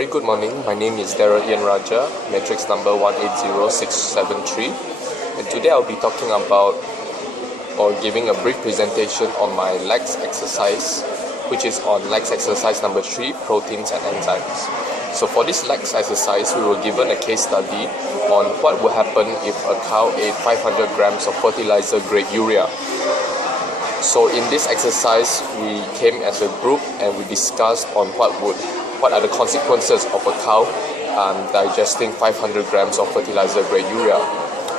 very good morning. My name is Daryl Ian Raja, matrix number 180673, and today I'll be talking about or giving a brief presentation on my legs exercise, which is on legs exercise number 3, proteins and enzymes. So for this legs exercise, we were given a case study on what would happen if a cow ate 500 grams of fertilizer grade urea. So in this exercise, we came as a group and we discussed on what are the consequences of a cow digesting 500 grams of fertilizer grade urea.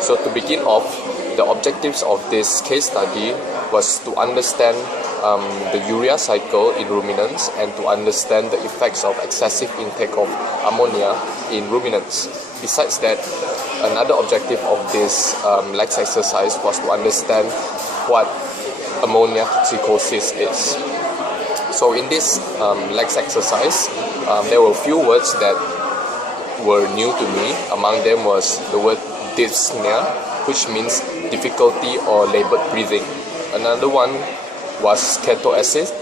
So to begin off, the objectives of this case study was to understand the urea cycle in ruminants and to understand the effects of excessive intake of ammonia in ruminants. Besides that, another objective of this legs exercise was to understand what ammonia toxicosis is. So in this legs exercise, there were a few words that were new to me. Among them was the word dyspnea, which means difficulty or labored breathing. Another one was ketoacids,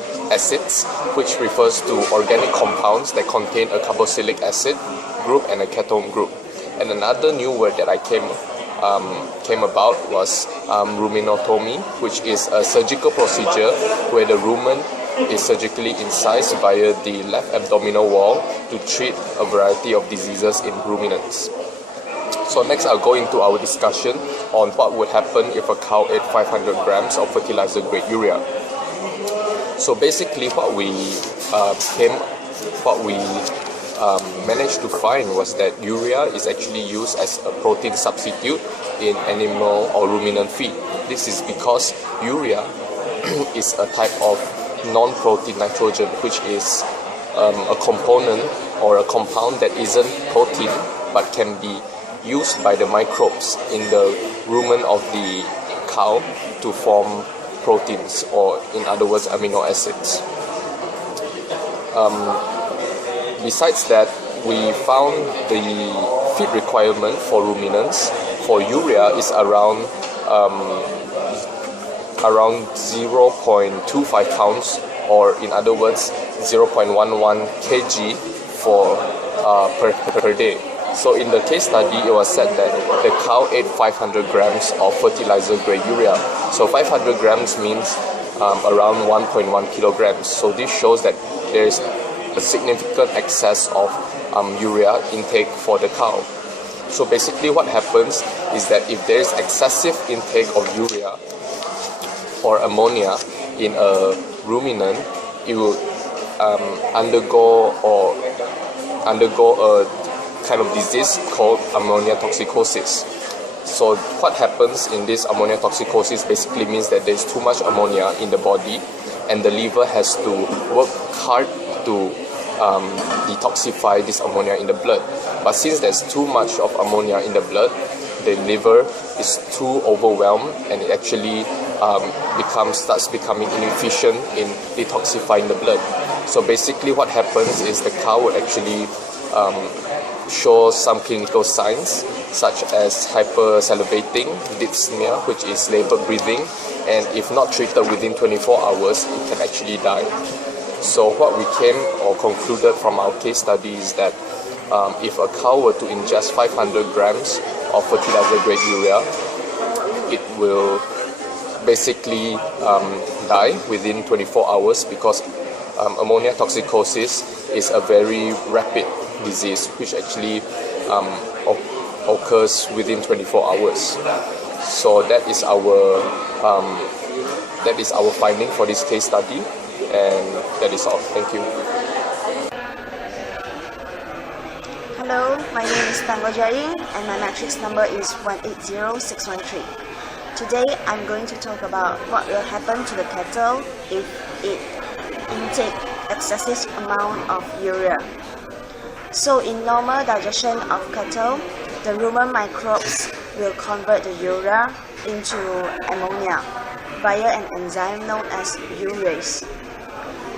which refers to organic compounds that contain a carboxylic acid group and a ketone group. And another new word that I came about was ruminotomy, which is a surgical procedure where the rumen is surgically incised via the left abdominal wall to treat a variety of diseases in ruminants. So next I'll go into our discussion on what would happen if a cow ate 500 grams of fertilizer grade urea. So basically what we managed to find was that urea is actually used as a protein substitute in animal or ruminant feed. This is because urea is a type of non-protein nitrogen, which is a component or a compound that isn't protein but can be used by the microbes in the rumen of the cow to form proteins, or in other words, amino acids. Besides that, we found the feed requirement for ruminants for urea is around 0.25 pounds, or in other words 0.11 kg per day. So in the case study, it was said that the cow ate 500 grams of fertilizer grade urea. So 500 grams means around 1.1 kilograms. So this shows that there is a significant excess of urea intake for the cow. So basically what happens is that if there is excessive intake of urea or ammonia in a ruminant, it will undergo a kind of disease called ammonia toxicosis. So what happens in this ammonia toxicosis basically means that there is too much ammonia in the body and the liver has to work hard to detoxify this ammonia in the blood. But since there's too much of ammonia in the blood, the liver is too overwhelmed and it actually starts becoming inefficient in detoxifying the blood. So basically what happens is the cow will actually show some clinical signs such as hypersalivating, dyspnea, which is labored breathing, and if not treated within 24 hours, it can actually die. So what we concluded from our case study is that if a cow were to ingest 500 grams of fertilizer grade urea, it will basically die within 24 hours because ammonia toxicosis is a very rapid disease which actually occurs within 24 hours. So that is our finding for this case study, and that is all. Thank you. Hello, my name is Tango Jaring and my matrix number is 180613. Today I'm going to talk about what will happen to the cattle if it intake excessive amount of urea. So in normal digestion of cattle, the rumen microbes will convert the urea into ammonia via an enzyme known as urease.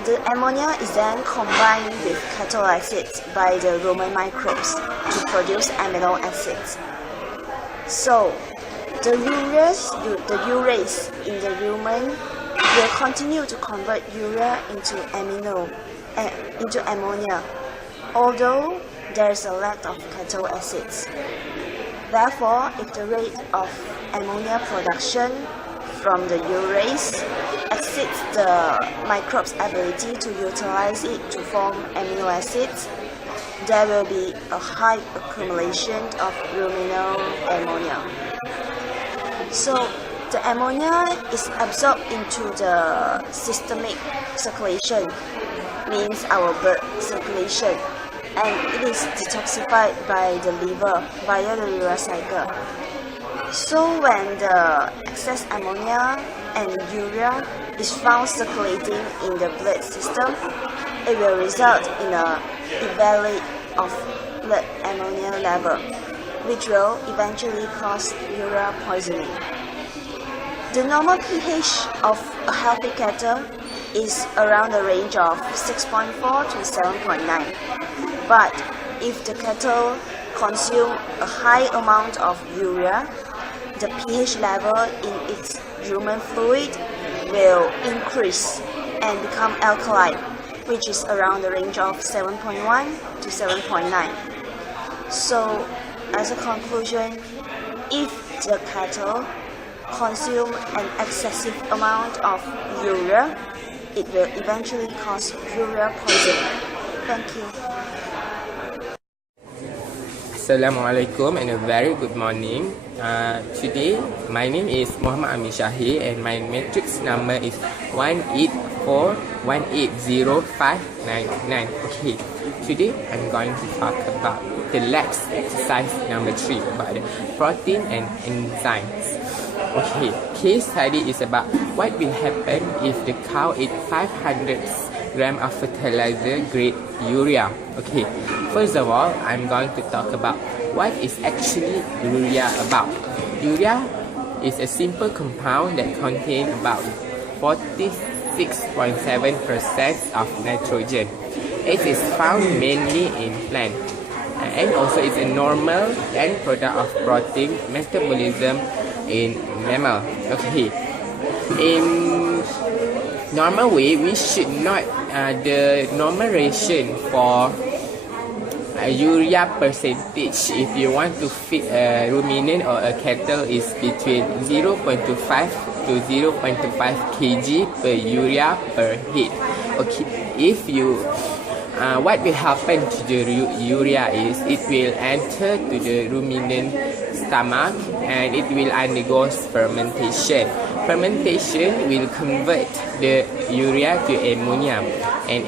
The ammonia is then combined with catalyzed by the rumen microbes to produce amino acids. So the urease in the rumen will continue to convert urea into ammonia. although there is a lack of cattle acids. Therefore, if the rate of ammonia production from the urease exceeds the microbe's ability to utilize it to form amino acids, there will be a high accumulation of ruminal ammonia. So the ammonia is absorbed into the systemic circulation, means our blood circulation, and it is detoxified by the liver via the urea cycle. So when the excess ammonia and urea is found circulating in the blood system, it will result in a evaluate of blood ammonia level, which will eventually cause urea poisoning. The normal pH of a healthy cattle is around the range of 6.4 to 7.9. But if the cattle consume a high amount of urea, the pH level in its rumen fluid will increase and become alkaline, which is around the range of 7.1 to 7.9. So, as a conclusion, if the cattle consume an excessive amount of urea, it will eventually cause urea poisoning. Thank you. Assalamualaikum and a very good morning. Today, my name is Muhammad Amin Shahir and my matrix number is 184180599. Okay, today I'm going to talk about the legs exercise number 3 about the protein and enzymes. Okay, case study is about what will happen if the cow eats 500 grams of fertilizer grade urea. Okay, first of all, I'm going to talk about what is actually urea about. Urea is a simple compound that contains about 46.7% of nitrogen. It is found mainly in plants and also is a normal end product of protein metabolism in mammal. Okay, in normal way, we should not the normal ration for urea percentage if you want to feed a ruminant or a cattle is between 0.25 to 0.25 kg per urea per head. Okay, if you what will happen to the urea is it will enter to the ruminant stomach and it will undergo fermentation. Fermentation will convert the urea to ammonia and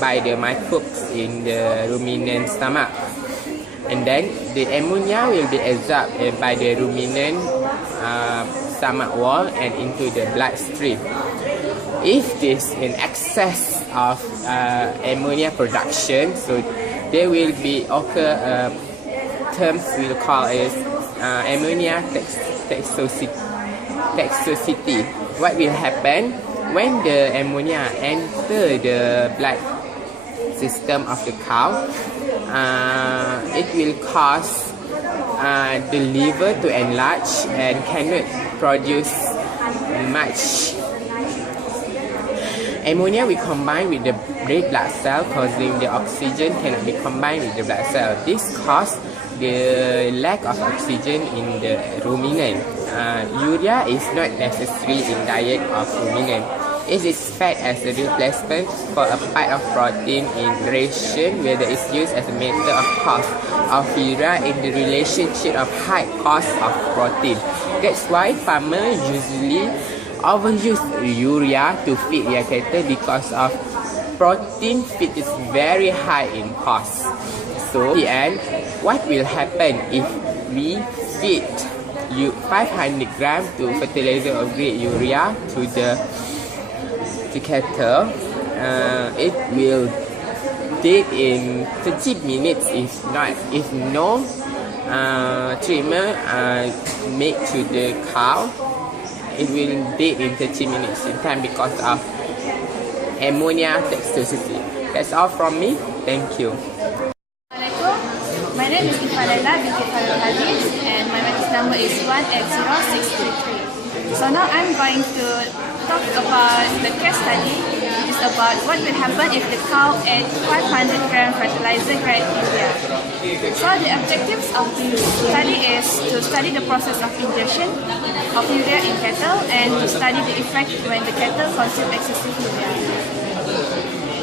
by the microbes in the ruminant stomach. And then the ammonia will be absorbed by the ruminant stomach wall and into the bloodstream. If there's an excess of ammonia production, so there will be occur terms we'll call as ammonia toxicity. What will happen when the ammonia enter the blood system of the cow? It will cause the liver to enlarge and cannot produce much. Ammonia will combine with the red blood cell, causing the oxygen cannot be combined with the blood cell. This causes the lack of oxygen in the ruminant. Urea is not necessary in diet of ruminant. It is fed as a replacement for a part of protein in ration, where it is used as a method of cost of urea in the relationship of high cost of protein. That's why farmers usually overuse urea to feed their cattle because of protein feed is very high in cost. So in the end, what will happen if we feed 500 grams to fertilizer of grade urea to the cattle? It will dead in 30 minutes if no treatment made to the cow. It will dead in 30 minutes in time because of ammonia toxicity. That's all from me. Thank you. My name is Ifadela binti Farul Hadis and my matrix number is 180633. So now I'm going to talk about the case study. It is about what will happen if the cow ate 500 gram fertilizer grade urea. So the objectives of this study is to study the process of ingestion of urea in cattle and to study the effect when the cattle consume excessive urea.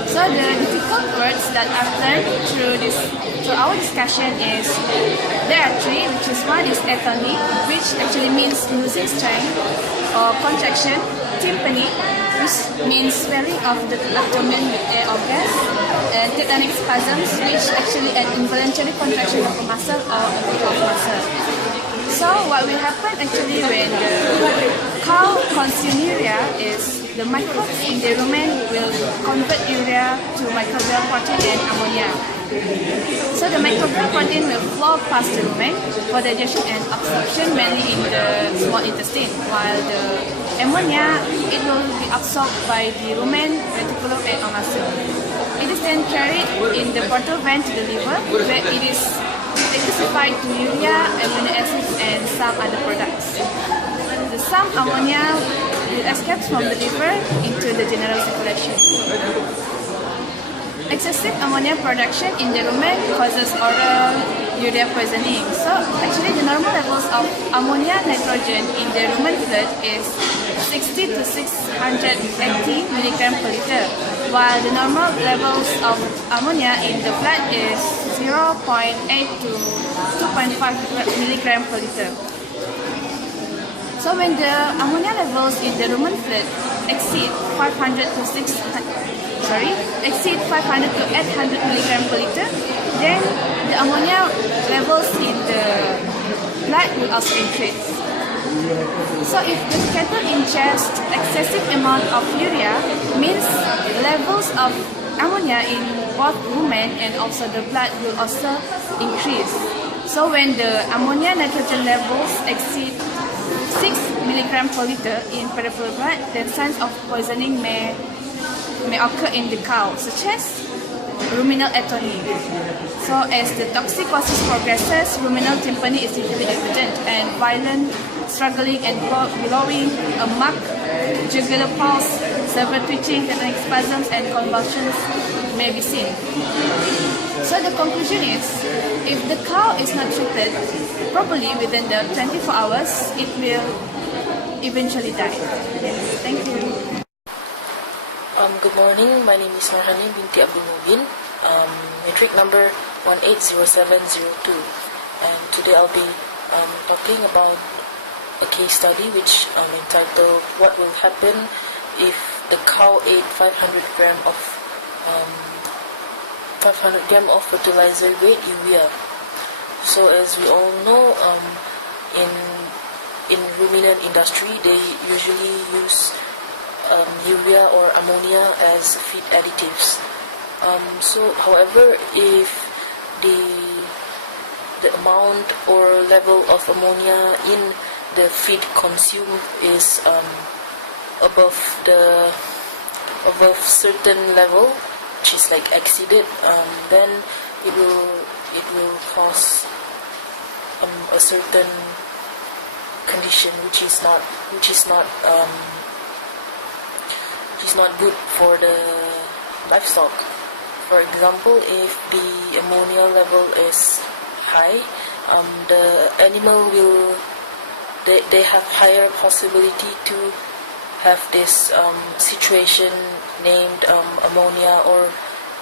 So the difficult words that I've learned through our discussion is there are three, which is one is atony, which actually means losing strength or contraction, tympany, which means swelling of the abdomen with air or gas, and tetanic spasms, which actually an involuntary contraction of a muscle or a group of muscle. So what will happen actually when the cow consumes urea is the microbes in the rumen will convert urea to microbial protein and ammonia. So the microbial protein will flow past the rumen for digestion and absorption mainly in the small intestine, while the ammonia it will be absorbed by the rumen, reticulum and omasum. It is then carried in the portal vein to the liver where it is emulsified to urea, amino acids and some other products. Some ammonia will escape from the liver into the general circulation. Excessive ammonia production in the rumen causes oral urea poisoning. So actually the normal levels of ammonia nitrogen in the rumen fluid is 60 to 680 milligram per liter, while the normal levels of ammonia in the blood is 0.8 to 2.5 milligram per liter. So when the ammonia levels in the rumen fluid exceed 500 to 800 milligram per liter, then the ammonia levels in the blood will also increase. So if the cattle ingest excessive amount of urea, means levels of ammonia in both rumen and also the blood will also increase. So when the ammonia nitrogen levels exceed 6 milligram per liter in peripheral blood, then signs of poisoning may occur in the cow, such as ruminal atony. So as the toxicosis progresses, ruminal tympany is usually evident and violent struggling and bellowing, a marked jugular pulse, severe twitching, tetanic spasms and convulsions may be seen. So the conclusion is, if the cow is not treated properly within the 24 hours, it will eventually die. Thank you. Good morning, my name is Marhani binti Abdul Mubin, matric number 180702, and today I'll be talking about a case study which entitled "What Will Happen If the Cow Ate 500 gram of fertilizer grade urea." So as we all know, in ruminant industry they usually use urea or ammonia as feed additives. However, if the amount or level of ammonia in the feed consumed is above certain level, which is like exceeded, then it will cause a certain condition which is not good for the livestock. For example, if the ammonia level is high, the animal will they have higher possibility to have this situation named ammonia or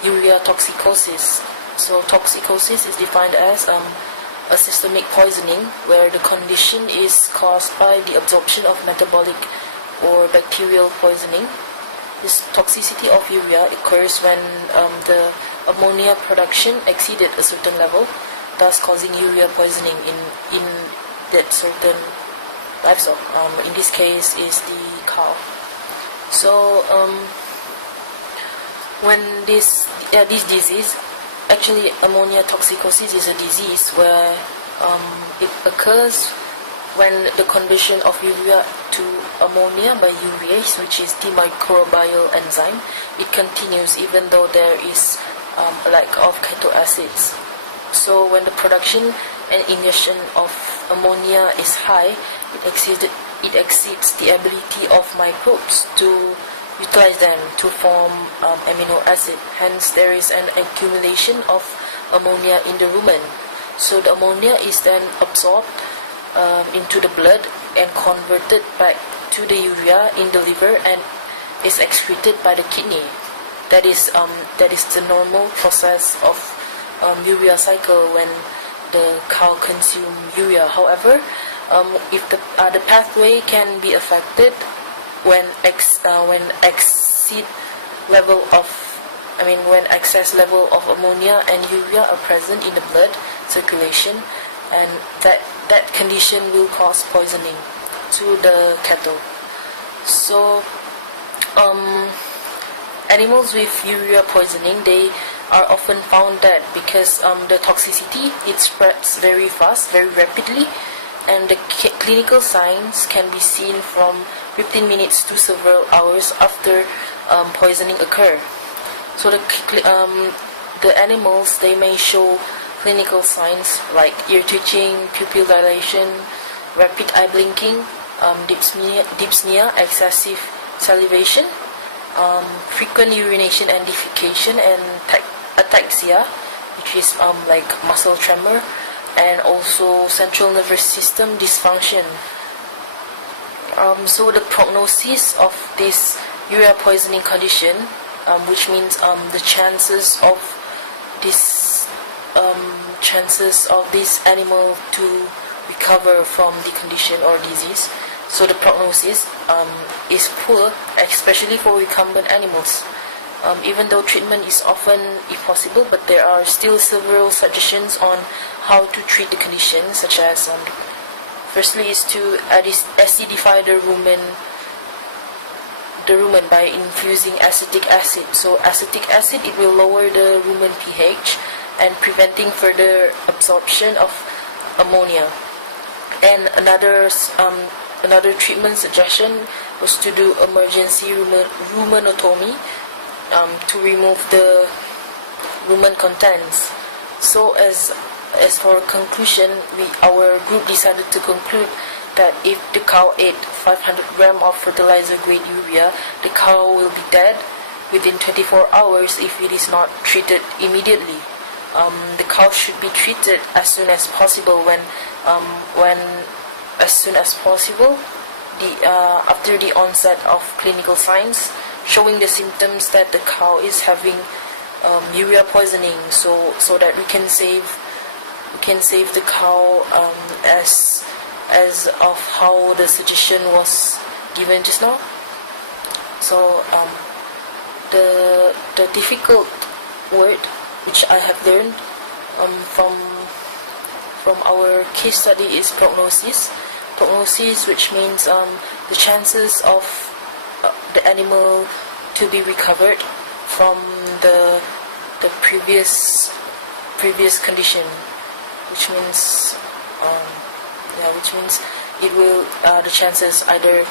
urea toxicosis. So toxicosis is defined as a systemic poisoning where the condition is caused by the absorption of metabolic or bacterial poisoning. This toxicity of urea occurs when the ammonia production exceeded a certain level, thus causing urea poisoning in that certain livestock. In this case is the cow. So when this disease, actually ammonia toxicosis is a disease where it occurs when the conversion of urea to ammonia by urease, which is the microbial enzyme, it continues even though there is a lack of keto acids. So when the production and ingestion of ammonia is high, it exceeds the ability of microbes to utilize them to form amino acid. Hence, there is an accumulation of ammonia in the rumen. So the ammonia is then absorbed into the blood and converted back to the urea in the liver and is excreted by the kidney. That is the normal process of urea cycle when the cow consume urea. However, if the pathway can be affected when excess level of ammonia and urea are present in the blood circulation, and that condition will cause poisoning to the cattle. So animals with urea poisoning, they are often found dead because the toxicity, it spreads very fast, very rapidly, and the clinical signs can be seen from 15 minutes to several hours after poisoning occur. So the animals, they may show clinical signs like ear twitching, pupil dilation, rapid eye blinking, dyspnea, excessive salivation, frequent urination and defecation, and ataxia, which is like muscle tremor, and also central nervous system dysfunction. So the prognosis of this urea poisoning condition, which means the chances of this animal to recover from the condition or disease. So the prognosis is poor, especially for recumbent animals. Even though treatment is often impossible, but there are still several suggestions on how to treat the condition, such as firstly is to acidify the rumen by infusing acetic acid. So acetic acid, it will lower the rumen pH and preventing further absorption of ammonia. And another treatment suggestion was to do emergency rumenotomy to remove the rumen contents. So as for conclusion, our group decided to conclude that if the cow ate 500 grams of fertilizer grade urea, the cow will be dead within 24 hours if it is not treated immediately. The cow should be treated as soon as possible after the onset of clinical signs showing the symptoms that the cow is having urea poisoning, so that we can save the cow as of how the suggestion was given just now. So the difficult word which I have learned from our case study is prognosis. Prognosis, which means the chances of the animal to be recovered from the previous condition, which means it will the chances, either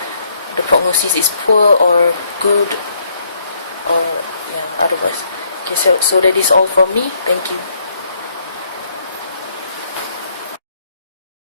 the prognosis is poor or good, or otherwise. Okay, so that is all from me. Thank you.